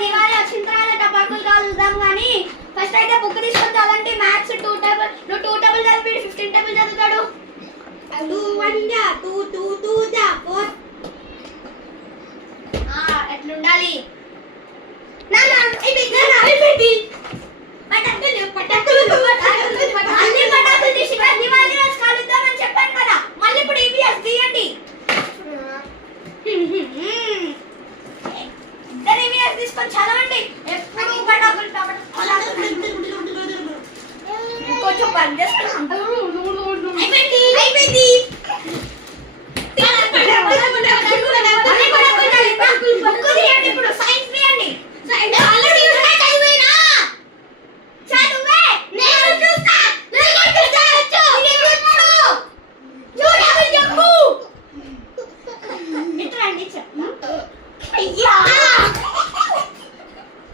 దివాళీ వచ్చిన తర్వాత టపాకులు కాలుద్దాం కానీ ఫస్ట్ అయితే బుక్ తీసుకొని చదవండి. మ్యాథ్స్ 2 టేబుల్ నువ్వు 2 టేబుల్ చదివి 15 టేబుల్ చదువుతాడు. 2 1 2 2 2 4 ఎట్లుండాలి అన్ని పటాకులు తీసి దివాళీ రోజు కాలుద్దామని చెప్పాను కదా. మళ్ళీ ఇప్పుడు ఈవీఎస్ తీయండి. ఇద్దరు ఈవీఎస్ తీసుకొని చదవండి. ఎప్పుడు పటాకులు కొంచెం పని చేస్తాను. అయిపోయింది.